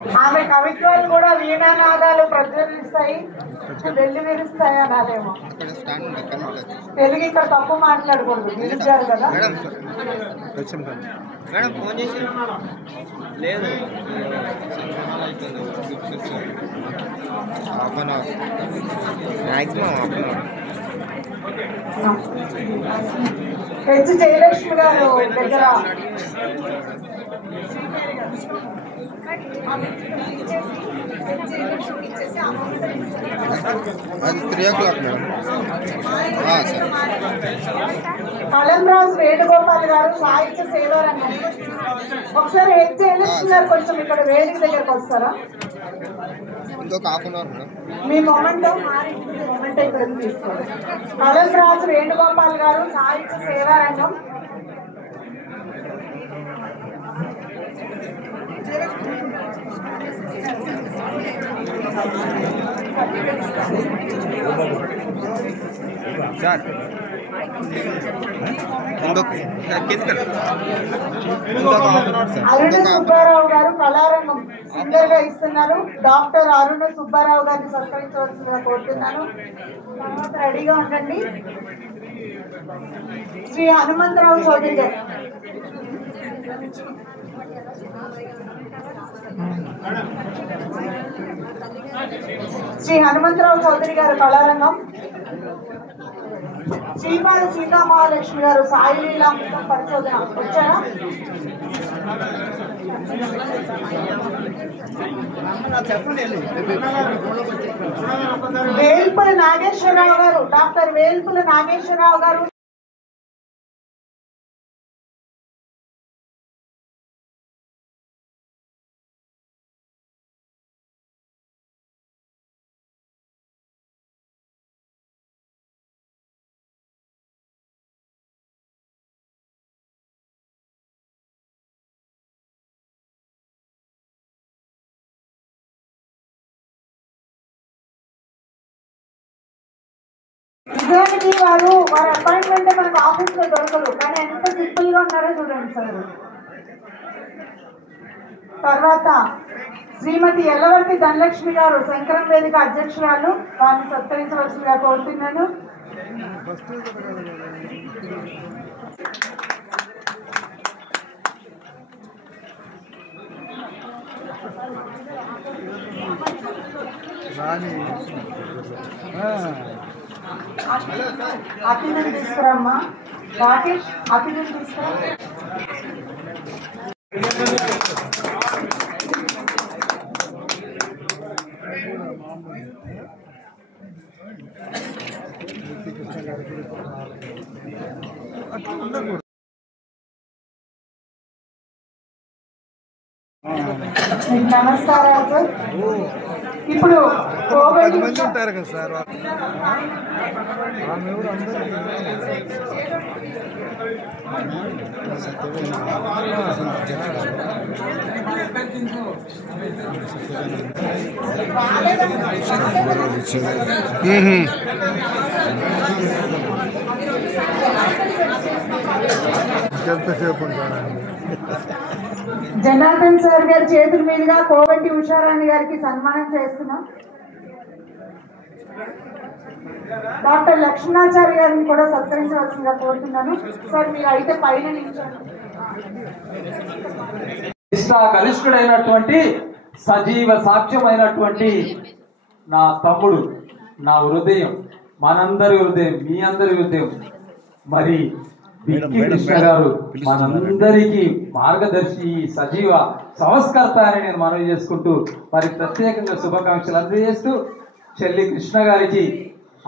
ఆమె కవిత్వాలు కూడా వీణానాదాలు ప్రజ్వలిస్తాయి, వెళ్ళి విరుస్తాయి అనాలేమో. తెలుగు ఇక్కడ తప్పు మాట్లాడకూడదు, గిరిజారు కదా. మేడం ఫోన్ చేసి లేదు half an hour maximum half an hour. H Jayalakshmi garu దగ్గర అది 3 o'clock మేడం. కళంరాజు వేణుగోపాల్ గారు సాహిత్య సేవారంగం. ఒకసారి హెచ్ జయలక్ష్మి గారు కొంచెం ఇక్కడ వేదిక దగ్గరకు వస్తారా? ఇంకొక హాఫ్ అన్ అవర్ మేడం. మీ మొమెంట్ ఇక్కడ తీసుకోండి. కళంరాజు వేణుగోపాల్ గారు సాహిత్య సేవారంగం. సార్ అరుణ సుబ్బారావు గారు కళారంగం సింగర్ గా ఇస్తున్నారు. డాక్టర్ అరుణ సుబ్బారావు గారిని సత్కరించవలసిందిగా కోరుతున్నాను. తర్వాత రెడీగా ఉండండి. శ్రీ హనుమంతరావు చౌదరి గారు. శ్రీ హనుమంతరావు చౌదరి గారు కళారంగం. శ్రీపాద సీతామహాలక్ష్మి గారు సాయిలీలామృతం పరిశోధన వచ్చారా? వేల్పుల నాగేశ్వరరావు గారు, డాక్టర్ వేల్పుల నాగేశ్వరరావు గారు. నిజానికి వారి అపాయింట్మెంట్ మనకు ఆఫీస్ లో దొరకదు, కానీ ఎంత సింపుల్ గా ఉన్నారో చూడండి సార్. తర్వాత శ్రీమతి ఎల్లవర్తి ధనలక్ష్మి గారు శంకరం వేదిక అధ్యక్షురాలు, వారిని సత్కరించవలసిందిగా కోరుతున్నాను. అతిథిని తీసుకురమ్మా రాకేష్, అతిథిని తీసుకురా. నమస్కారాలు సార్. ఇప్పుడు కోవిడ్ ఉంటారు కదా సార్, ఎంతసేపు ఉంటారండి. జనార్దన్ సార్ గారి చేతుల మీదుగా కోవెంటి ఉషారాణి గారికి సన్మానం చేస్తున్నాం. డాక్టర్ లక్ష్మణాచారి గారిని కూడా సత్కరించవలసిందిగా కోరుతున్నాను. సార్ మీరు అయితే పైన కనిష్ఠుడైనటువంటి సజీవ సాక్ష్యమైనటువంటి నా తమ్ముడు, నా హృదయం, మనందరి హృదయం, మీ అందరి హృదయం, మరి బిక్కి కృష్ణ గారు మనందరికీ మార్గదర్శి, సజీవ సంస్కర్త అని నేను మనవి చేసుకుంటూ మరి ప్రత్యేకంగా శుభాకాంక్షలు అందజేస్తూ, చెల్లి కృష్ణ గారికి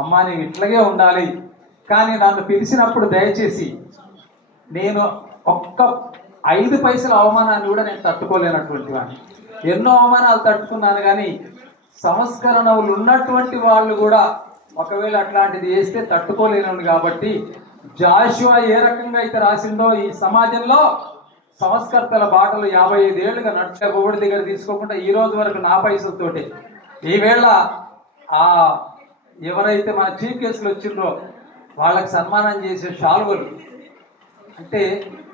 అమ్మా నీవు ఇట్లాగే ఉండాలి, కానీ నన్ను పిలిచినప్పుడు దయచేసి నేను ఒక్క 5 పైసల అవమానాన్ని కూడా నేను తట్టుకోలేనటువంటి వాడిని. ఎన్నో అవమానాలు తట్టుకున్నాను, కానీ సంస్కరణలు ఉన్నటువంటి వాళ్ళు కూడా ఒకవేళ అట్లాంటిది చేస్తే తట్టుకోలేను. కాబట్టి జాషువా ఏ రకంగా అయితే రాసిందో ఈ సమాజంలో సంస్కర్తల బాటలు 55 ఏళ్లుగా నడుచుకోబడి దగ్గర తీసుకోకుండా ఈ రోజు వరకు నా పైసలతోటి ఈవేళ ఆ ఎవరైతే మన చీఫ్ గెస్ట్లు వచ్చిందో వాళ్ళకి సన్మానం చేసే శాలువలు అంటే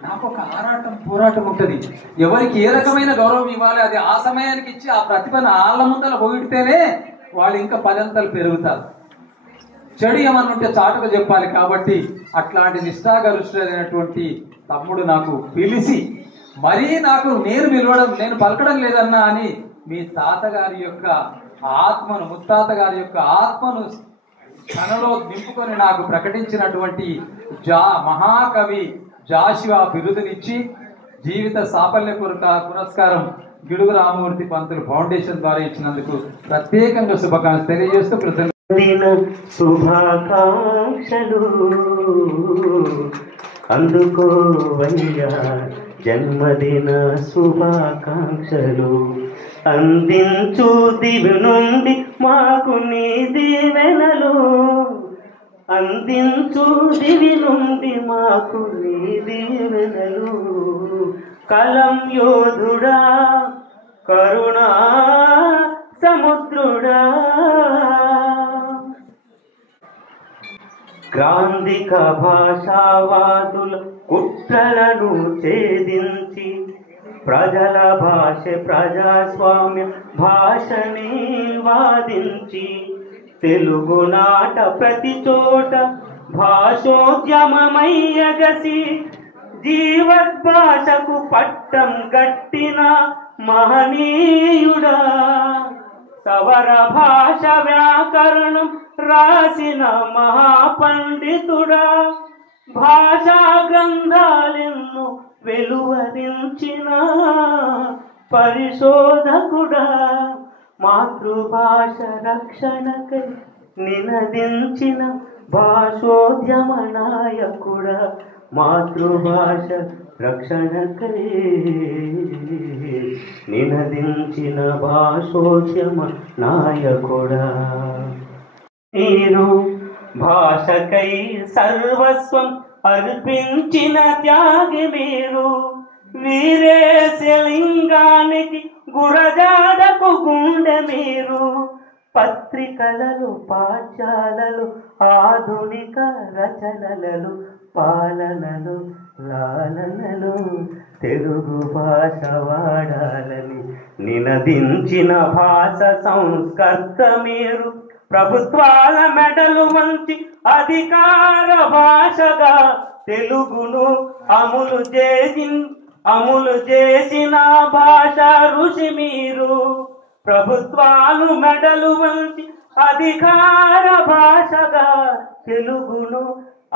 నాకు ఒక ఆరాటం పోరాటం ఉంటుంది. ఎవరికి ఏ రకమైన గౌరవం ఇవ్వాలి అది ఆ సమయానికి ఇచ్చి ఆ ప్రతిభను ఆళ్ళ ముందర పొగిడితేనే వాళ్ళు ఇంకా 10 అంతలు పెరుగుతారు. చెడు ఏమన్నా ఉంటే చాటుగా చెప్పాలి. కాబట్టి అట్లాంటి నిష్ఠాగరుష్ఠుడైనటువంటి తమ్ముడు నాకు పిలిచి మరీ నాకు నేను పలకడం లేదన్నా అని మీ తాతగారి యొక్క ఆత్మను, ముత్తాత గారి యొక్క ఆత్మను తనలో నింపుకొని నాకు ప్రకటించినటువంటి మహాకవి జాషువా బిరుదునిచ్చి జీవిత సాఫల్య పురస్కారం గిడుగు రామమూర్తి పంతులు ఫౌండేషన్ ద్వారా ఇచ్చినందుకు ప్రత్యేకంగా శుభాకాంక్షలు తెలియజేస్తూ శుభాకాంక్షలు అందుకోవయ్యా, జన్మదిన శుభాకాంక్షలు అందించు దివి నుండి మాకు నీ దీవెనలు, అందించు దివి నుండి మాకు నీ దీవెనలు. కలం యోధుడా కరుణా సముద్రుడా, గ్రాంధిక భాషావాదుల కుట్రలను ఛేదించి ప్రజల భాష ప్రజాస్వామ్య భాషని వాదించి తెలుగునాట ప్రతి చోట భాషోద్యమమయ్యగసి జీవద్భాషకు పట్టం గట్టిన మహనీయుడా, సవర భాష వ్యాకరణం రాసిన మహాపండితుడా, భాషా గ్రంథాలెన్నో వెలువరించిన పరిశోధకుడా, మాతృభాష రక్షణకై నినదించిన భాషోద్యమ నాయకుడా, మాతృభాష రక్షణకై నినదించిన భాషోద్యమ నాయకుడా. మీరు భాషకై సర్వస్వం అర్పించిన త్యాగి మీరు, వీరేశలింగానికి గురజాడకు గుండె మీరు. పత్రికలలో పాఠశాలలు ఆధునిక రచనలలో పాలనలు లాలనలు తెలుగు భాష వాడాలని నినదించిన భాష సంస్కర్త మీరు. ప్రభుత్వాల మెడలు వంచి అధికార భాషగా తెలుగును అమలు చేసిన భాష ఋషి మీరు. ప్రభుత్వాలు మెడలు వంచి అధికార భాషగా తెలుగును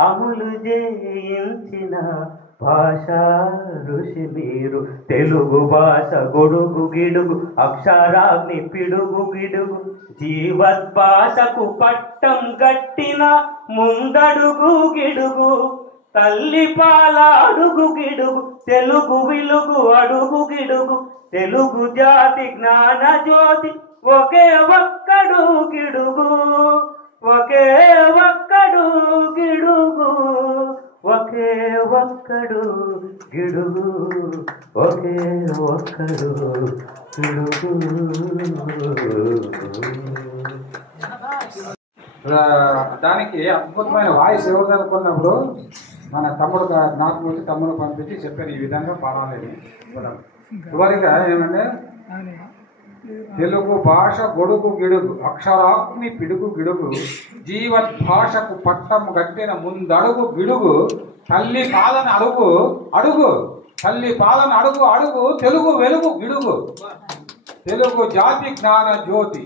అమలు చేయించిన భాషా ఋషి మీరు. తెలుగు భాష గొడుగు గిడుగు అక్షరాగ్ని పిడుగు గిడుగు జీవద్భాషకు పట్టం గట్టిన ముందడుగు గిడుగు. తల్లి పాల అడుగు గిడుగు తెలుగు విలుగు అడుగు గిడుగు. తెలుగు జాతి జ్ఞాన జ్యోతి ఒకే ఒక్కడు గిడుగు, ఒకే ఒక్కడు గిడుగు, ఒకే ఒక్కడు గిడుగు, ఒకే ఒక్కడు గిడుగు. దానికి అద్భుతమైన వాయిస్ ఎవరు అనుకున్నప్పుడు మన తమ్ముడు నాకు ముందు తమ్ముడు పంపించి చెప్పాను ఈ విధంగా పాడాలని. చివరిగా ఏమంటే తెలుగు భాష గొడుగు గిడుగు అక్షరాగ్ని పిడుగు గిడుగు జీవద్భాషకు పట్టం గట్టిన ముందడుగు గిడుగు. తల్లి పాలన అడుగు అడుగు, తల్లి పాలన అడుగు అడుగు తెలుగు వెలుగు గిడుగు. తెలుగు జాతి జ్ఞాన జ్యోతి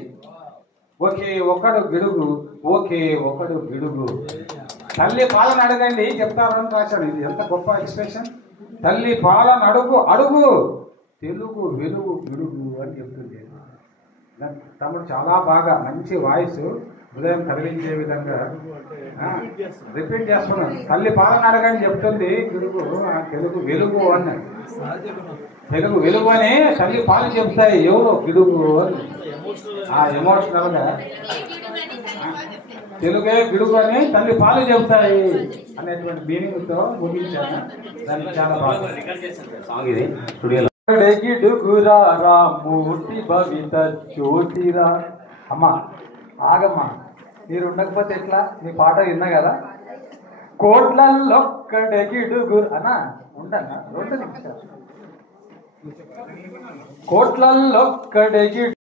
ఒకే ఒకడు గిడుగు, ఒకే ఒకడు గిడుగు. తల్లి పాలన అడగండి చెప్తారని రాశాడు. ఇది ఎంత గొప్ప ఎక్స్ప్రెషన్. తల్లి పాలన అడుగు అడుగు తెలుగు వెలుగు గిడుగు అని చెప్తుంది. తమ్ముడు చాలా బాగా మంచి వాయిస్, హృదయం కదిలించే విధంగా రిపీట్ చేస్తున్నాను. తల్లి పాలన అడగని చెప్తుంది గిడుగు, తెలుగు వెలుగు అన్నాడు. తెలుగు వెలుగు అని తల్లి పాలు చెప్తాయి ఎవరు గిడుగు అని. ఎమోషనల్ గా తెలుగే గిడుగు అని తల్లి పాలు చెప్తాయి అనేటువంటి మీనింగ్ తో ముగించాను. దానికి చాలా బాగా సాంగ్ ఇది. గిడుగురా రామూర్తి భవిత జ్యోతిరా. అమ్మా ఆగమ్మా, మీరు ఉండకపోతే ఎట్లా? మీ పాట విన్నా కదా. కోట్లల్లొక్కడే గిడుగురు అన్నా ఉండన్నా 2 నిమిషాలు కోట్లల్లొక్కడే